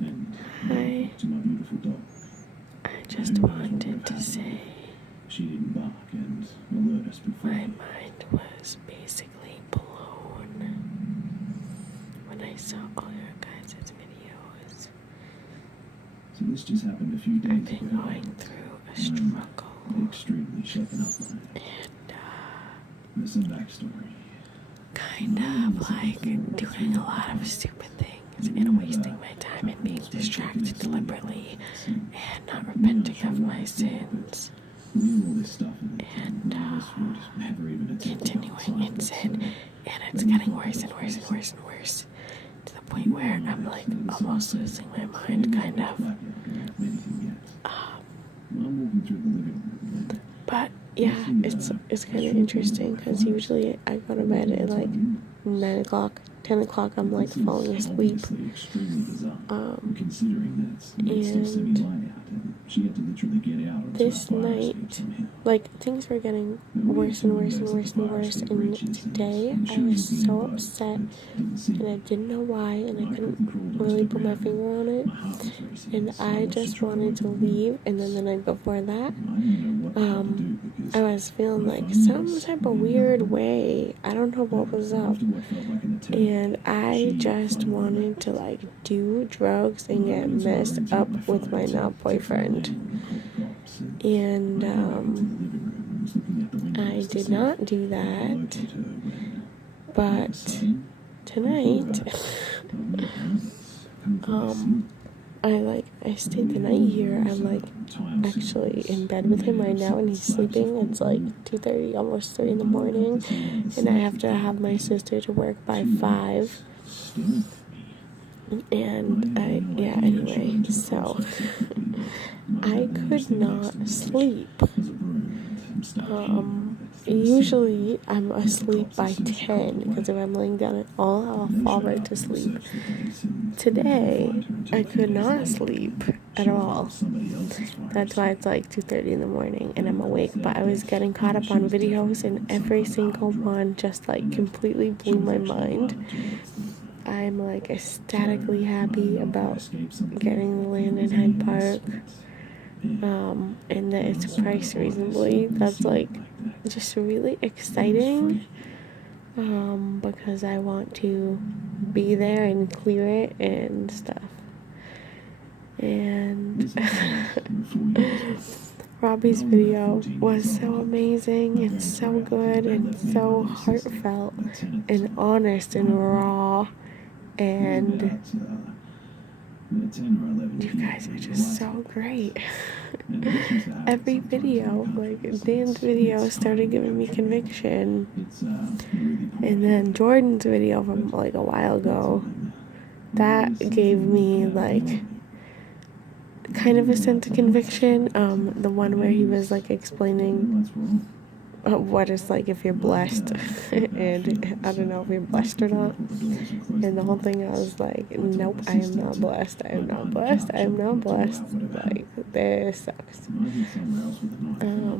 And Hi. to my beautiful dog. I just wanted to say She didn't bark and alert us before. my mind was basically blown when I saw all your guys' videos. So this just happened a few days I've been ago. going through a struggle. Extremely shaken up on it. And There's some backstory. kind of like doing a lot of stupid things and wasting my time and being distracted deliberately and not repenting of my sins and continuing in sin, and it's getting worse and worse and worse and worse to the point where I'm like almost losing my mind, kind of. But yeah, it's kind of interesting because usually I go to bed at like 9 o'clock, 10 o'clock. I'm like falling asleep. And this night, like, things were getting worse and worse and worse and worse. And today I was so upset and I didn't know why, and I couldn't really put my finger on it. And I just wanted to leave. And then the night before that, I was feeling like some type of weird way. I don't know what was up. And I just wanted to like do drugs and get messed up with my now boyfriend. And I did not do that. But tonight, I stayed the night here. I'm like actually in bed with him right now and he's sleeping. It's like 2:30, almost 3 in the morning, and I have to have my sister to work by 5. And anyway, so I could not sleep. Usually I'm asleep by 10 because if I'm laying down at all, I'll fall right to sleep. Today, I could not sleep at all. That's why it's like 2:30 in the morning and I'm awake. But I was getting caught up on videos and every single one just like completely blew my mind. I'm like ecstatically happy about getting the land in Hyde Park. And that it's priced reasonably. That's like just really exciting, because I want to be there and clear it and stuff. And Robbie's video was so amazing and so good and so heartfelt and honest and raw, and you guys are just so great. Every video, like Dan's video started giving me conviction, and then Jordan's video from like a while ago, that gave me like kind of a sense of conviction. The one where he was like explaining what it's like if you're blessed, and I don't know if you're blessed or not, and the whole thing I was like, nope, I am not blessed, I am not blessed, I am not blessed, like, this sucks. But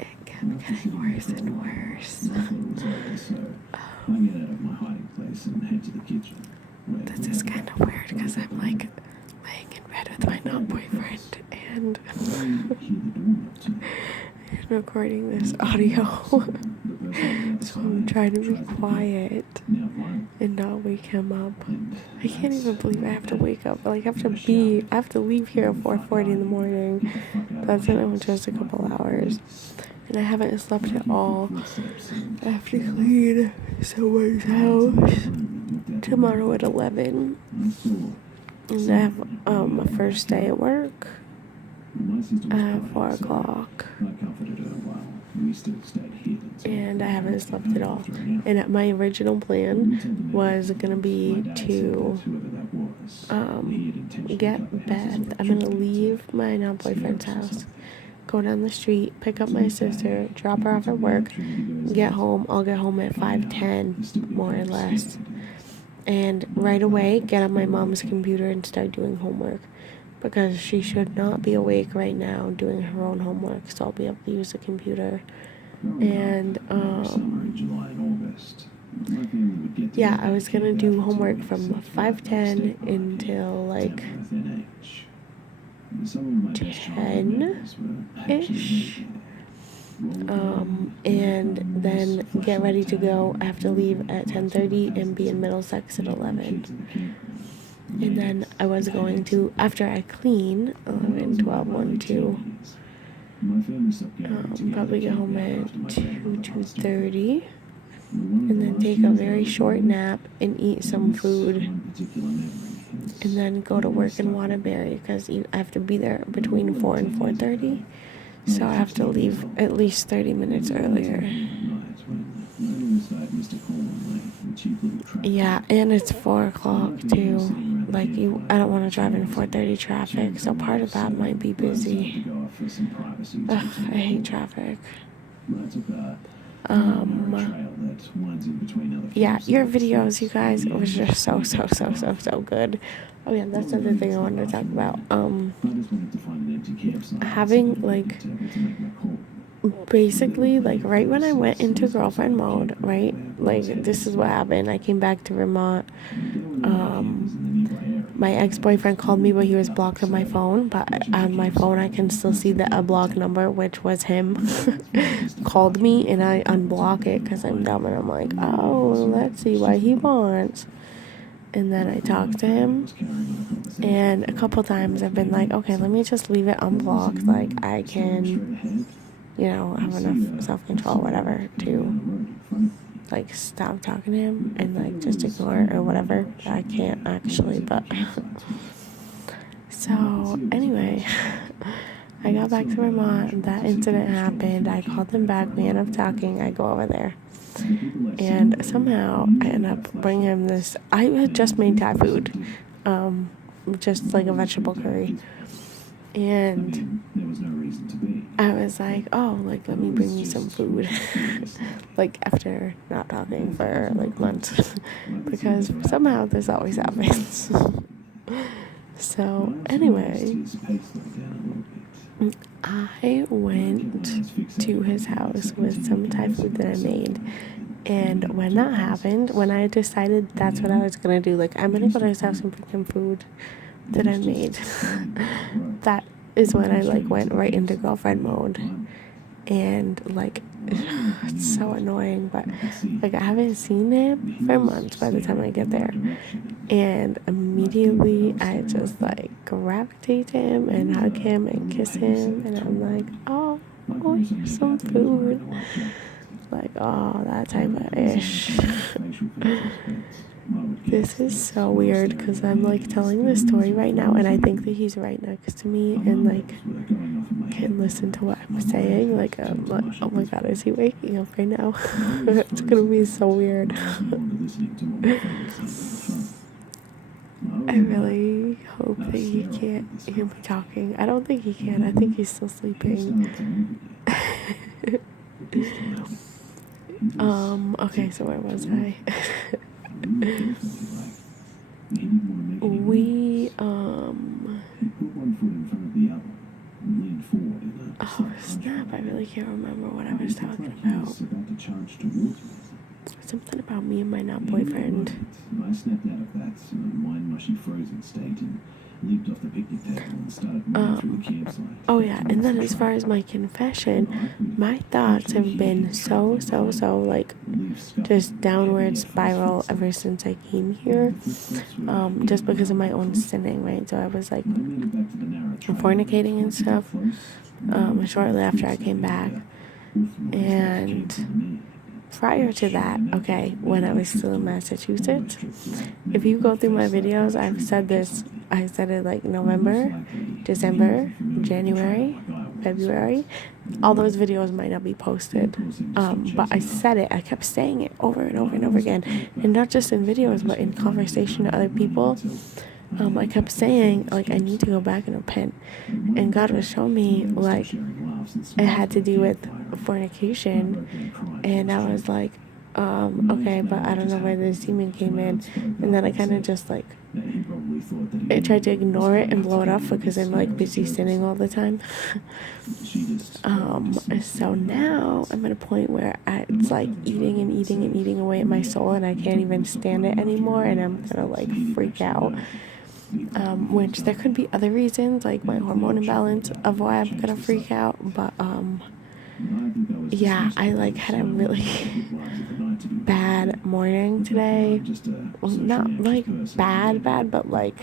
it kept getting worse and worse. This is kind of weird because I'm like laying in bed with my not boyfriend and recording this audio. So I'm trying to be quiet and not wake him up. I can't even believe I have to wake up. Like, I have to leave here at 4:40 in the morning. That's in just a couple hours. And I haven't slept at all. I have to clean someone's house tomorrow at 11. And I have a first day at work at 4 o'clock. And I haven't slept at all. And my original plan was gonna be to get Beth. I'm gonna leave my now boyfriend's house, go down the street, pick up my sister, drop her off at work, get home. I'll get home at 5:10, more or less. And right away, get on my mom's computer and start doing homework, because she should not be awake right now doing her own homework, so I'll be able to use the computer. And summer in July and August. yeah, I was gonna do homework from 5:10 until like 10-ish. And then get ready to go. I have to leave at 10:30 and be in Middlesex at 11. And then I was going to, after I clean, 11, 12, 1, 2, probably get home at 2, 2:30. And then take a very short nap and eat some food. And then go to work in Waterbury because I have to be there between 4 and 4:30. So I have to leave at least 30 minutes earlier. Yeah, and it's 4 o'clock too. Like, I don't want to drive in 4:30 traffic, so part of that might be busy. Ugh, I hate traffic. Yeah, your videos, you guys, was just so good. Oh yeah, that's another thing I wanted to talk about. Having, like, basically, like, right when I went into girlfriend mode, right, like, this is what happened. I came back to Vermont. My ex-boyfriend called me, but he was blocked on my phone. But on my phone, I can still see the blocked number, which was him. Called me, and I unblock it because I'm dumb, and I'm like, oh, let's see what he wants. And then I talked to him, and a couple times I've been like, okay, let me just leave it unblocked. Like, I can, you know, have enough self-control, whatever, to, like, stop talking to him and, like, just ignore it or whatever. I can't actually, but so anyway, I got back to Vermont. That incident happened. I called him back. We ended up talking. I go over there, and somehow I end up bringing him this. I had just made Thai food, just like a vegetable curry. And I was like, oh, like, let me bring you some food. Like, after not talking for, like, months. Because somehow this always happens. So, anyway, I went to his house with some Thai food that I made. And when that happened, when I decided that's what I was going to do, like, I'm going to go to his house and bring him food that I made, that is when I, like, went right into girlfriend mode. And, like, it's so annoying, but, like, I haven't seen him for months by the time I get there. And immediately I just, like, gravitate to him and hug him and kiss him, and I'm like, oh, here's some food. Like, oh, that type of ish. This is so weird because I'm, like, telling this story right now, and I think that he's right next to me and, like, can listen to what I'm saying. Like, I'm like, oh my god, is he waking up right now? It's gonna be so weird. I really hope that he can't hear me talking. I don't think he can. I think he's still sleeping. Okay, so where was I? Oh snap, I really can't remember what I was talking about. Something about me and my not boyfriend. I snapped out of that wine mushy frozen state and leaped off the picnic table and started running through the campsite. Oh yeah, and then as far as my confession, my thoughts have been so like just downward spiral ever since I came here, just because of my own sinning, right? So I was like fornicating and stuff shortly after I came back, and prior to that, okay, when I was still in Massachusetts, if you go through my videos, I've said this, I said it like November, December, January, February. All those videos might not be posted, but I said it, I kept saying it over and over and over again, and not just in videos, but in conversation to other people. I kept saying, like, I need to go back and repent, and God was showing me, like, it had to do with fornication, and I was like, okay, but I don't know where this demon came in, and then I kind of just, like, I tried to ignore it and blow it off because I'm like busy sinning all the time. So now I'm at a point where it's like eating and eating and eating away at my soul, and I can't even stand it anymore, and I'm gonna like freak out. Which there could be other reasons, like my hormone imbalance, of why I'm gonna freak out, but yeah, I like had a really bad morning today. Well, not like bad, but like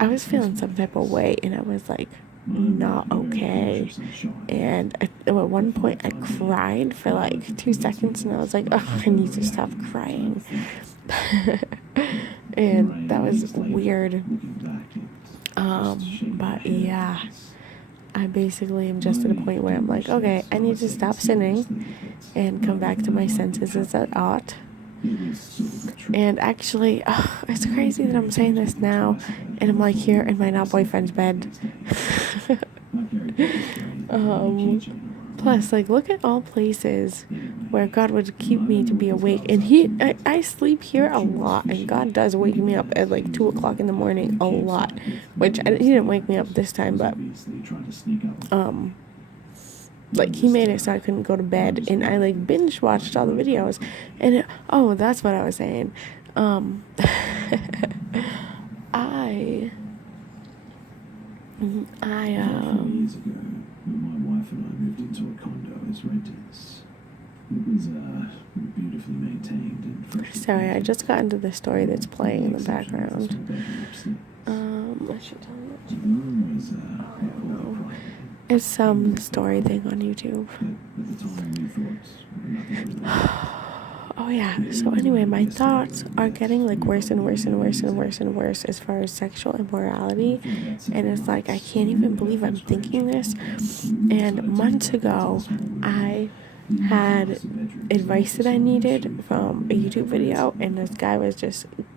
I was feeling some type of way, and I was like not okay. And at one point I cried for like 2 seconds, and I was like, oh, I need to stop crying. And that was weird. But yeah, I basically am just at a point where I'm like, okay, I need to stop sinning and come back to my senses as I ought. And actually, it's crazy that I'm saying this now, and I'm like here in my not boyfriend's bed. Plus, like, look at all places where God would keep me to be awake, and I sleep here a lot, and God does wake me up at like 2 o'clock in the morning a lot, which he didn't wake me up this time, but like he made it so I couldn't go to bed, and I like binge watched all the videos, and that's what I was saying. My wife and I moved into a condo as renters. It was beautifully maintained and fresh. Sorry, I just got into the story that's playing in the background. I should tell you. No. It's some story thing on YouTube. Oh yeah, so anyway, my thoughts are getting like worse and worse and worse and worse and worse as far as sexual immorality, and it's like I can't even believe I'm thinking this. And months ago I had advice that I needed from a YouTube video, and this guy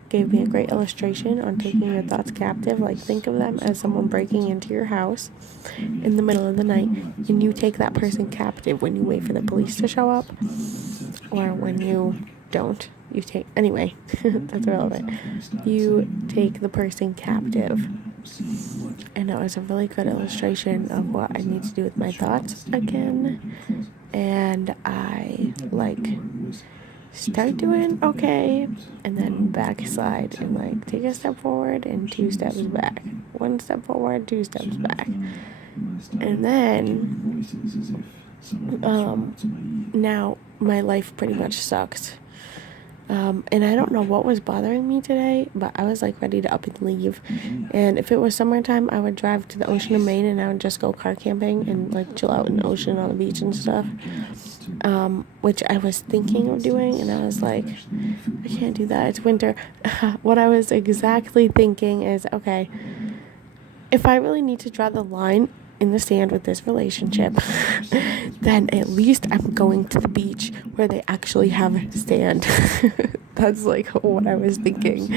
gave me a great illustration on taking your thoughts captive. Like, think of them as someone breaking into your house in the middle of the night, and you take that person captive when you wait for the police to show up, or when you don't. Anyway, that's irrelevant. You take the person captive. And that was a really good illustration of what I need to do with my thoughts again. And I start doing okay, and then backslide, and like take a step forward and 2 steps back, 1 step forward, 2 steps back, and then now my life pretty much sucks. And I don't know what was bothering me today, but I was like ready to up and leave. And if it was summertime, I would drive to the ocean of Maine, and I would just go car camping and like chill out in the ocean on the beach and stuff. Which I was thinking of doing, and I was like, I can't do that, it's winter. What I was exactly thinking is, okay, if I really need to draw the line in the sand with this relationship, then at least I'm going to the beach where they actually have sand. That's like what I was thinking.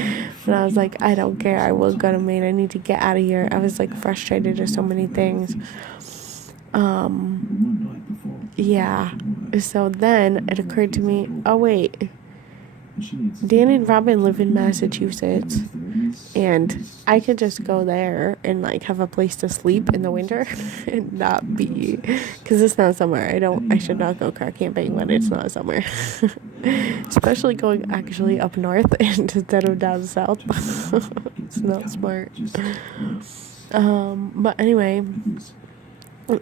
And I was like, I don't care, I will go to Maine, I need to get out of here. I was like frustrated with so many things. Yeah, so then it occurred to me, oh wait, Dan and Robin live in Massachusetts, and I could just go there and like have a place to sleep in the winter and not be, because it's not summer. I should not go car camping when it's not summer. Especially going actually up north instead of down south. It's not smart. But anyway,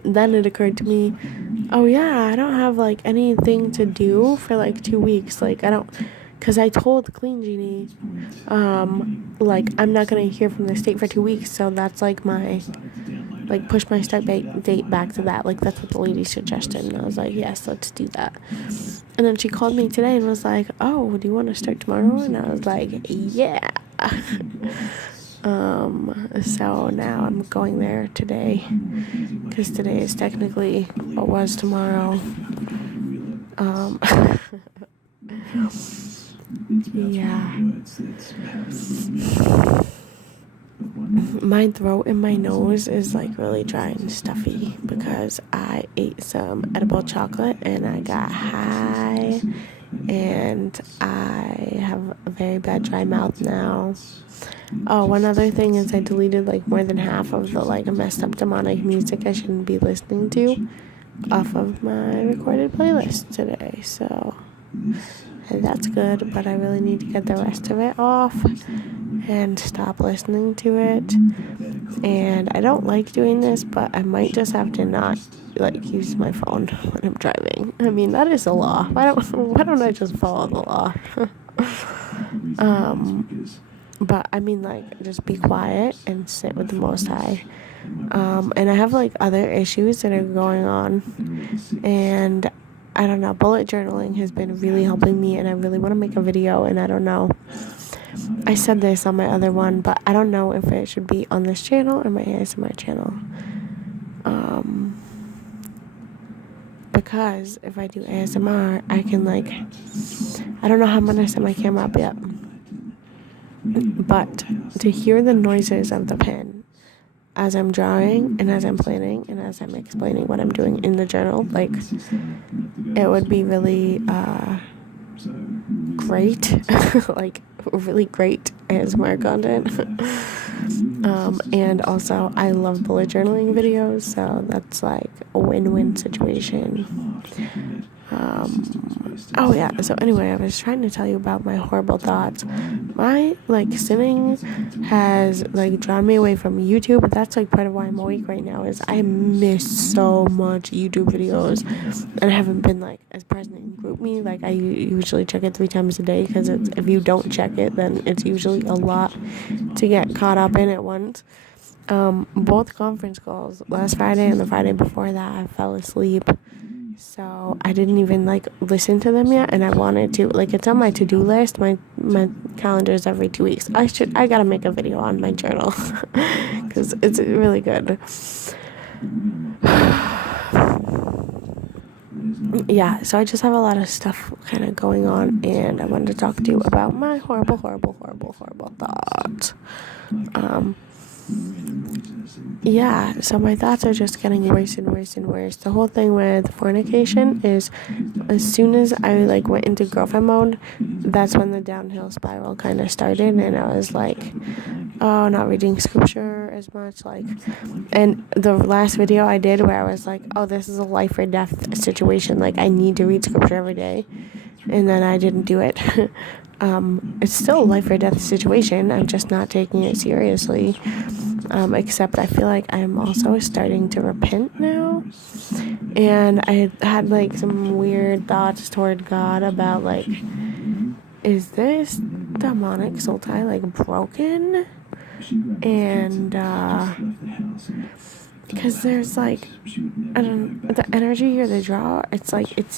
then it occurred to me, oh yeah, I don't have like anything to do for like 2 weeks. Like because I told Clean Genie, like, I'm not going to hear from the state for 2 weeks, so that's, like, push my start date back to that. Like, that's what the lady suggested, and I was like, yes, let's do that. And then she called me today and was like, oh, do you want to start tomorrow? And I was like, yeah. So now I'm going there today, because today is technically what was tomorrow. Yeah. My throat and my nose is like really dry and stuffy because I ate some edible chocolate and I got high, and I have a very bad dry mouth now. Oh, one other thing is I deleted like more than half of the like messed up demonic music I shouldn't be listening to off of my recorded playlist today. So that's good, but I really need to get the rest of it off and stop listening to it. And I don't like doing this, but I might just have to not like use my phone when I'm driving. I mean, that is a law. Why don't I just follow the law? But I mean, like, just be quiet and sit with the Most High. And I have like other issues that are going on, and I don't know, bullet journaling has been really helping me, and I really want to make a video, and I don't know, I said this on my other one, but I don't know if it should be on this channel or my ASMR channel, because if I do ASMR, I can like, I don't know how I'm gonna set my camera up yet, but to hear the noises of the pen as I'm drawing and as I'm planning and as I'm explaining what I'm doing in the journal, like, it would be really great, like really great ASMR content. And also I love bullet journaling videos, so that's like a win-win situation. Oh yeah, so anyway, I was trying to tell you about my horrible thoughts. My like sinning has like drawn me away from YouTube. That's like part of why I'm awake right now, is I miss so much YouTube videos, and I haven't been like as present in GroupMe. Like I usually check it 3 times a day, because if you don't check it, then it's usually a lot to get caught up in at once. Both conference calls, last Friday and the Friday before that, I fell asleep, so I didn't even like listen to them yet, and I wanted to, like, it's on my to-do list. My calendar is every 2 weeks. I gotta make a video on my journal because it's really good. Yeah, so I just have a lot of stuff kind of going on, and I wanted to talk to you about my horrible thoughts. Yeah, so my thoughts are just getting worse and worse and worse. The whole thing with fornication is, as soon as I like went into girlfriend mode, that's when the downhill spiral kind of started, and I was like, oh, not reading scripture as much, like, and the last video I did where I was like, oh, this is a life or death situation, like I need to read scripture every day, and then I didn't do it. It's still a life or death situation. I'm just not taking it seriously. Except I feel like I'm also starting to repent now. And I had like some weird thoughts toward God about like, is this demonic soul tie like broken? And because there's like, I don't know, the energy or the draw, it's like it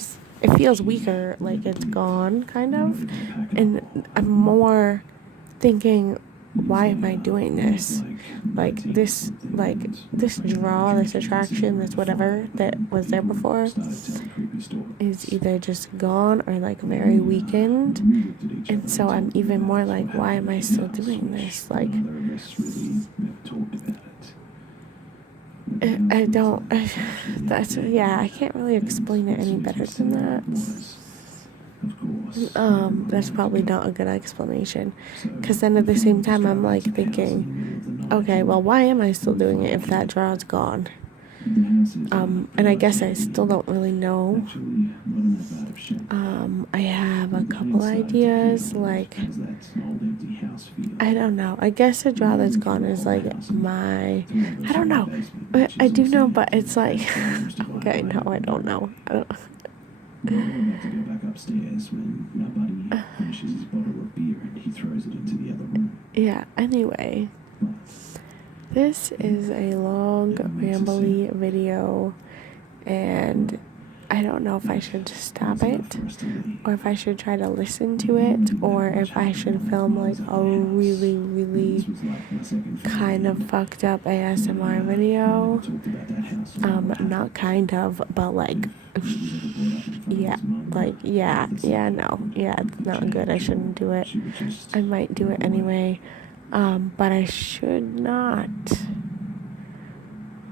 feels weaker, like it's gone kind of, and I'm more thinking, why am I doing this? Like this draw, this attraction, this whatever that was there before is either just gone or like very weakened, and so I'm even more like, why am I still doing this? Like, I can't really explain it any better than that. That's probably not a good explanation, because then at the same time I'm like thinking, okay, well, why am I still doing it if that draw is gone? And I guess I still don't really know. I have a couple ideas, like, I don't know, I guess the draw that's gone is like I don't know, but I do know, but it's like, okay, no, I don't know. We're about to go back upstairs when my buddy finishes his bottle of beer and he throws it into the other room. Yeah, anyway, this is a long, rambly video, and I don't know if I should stop it, or if I should try to listen to it, or if I should film like a really, really kind of fucked up ASMR video. Not kind of, but like, it's not good. I shouldn't do it. I might do it anyway, but I should not.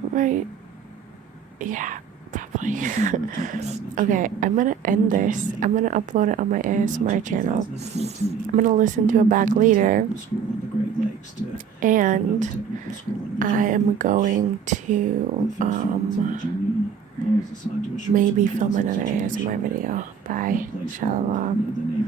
Right? Yeah, probably. Okay, I'm gonna end this. I'm gonna upload it on my ASMR channel. I'm gonna listen to it back later. next to And technical school in I am Virginia. going to First few months in Virginia, I was assigned to a maybe short-term film housing another situation ASMR video. at a Bye. place where Shalom. the neighbors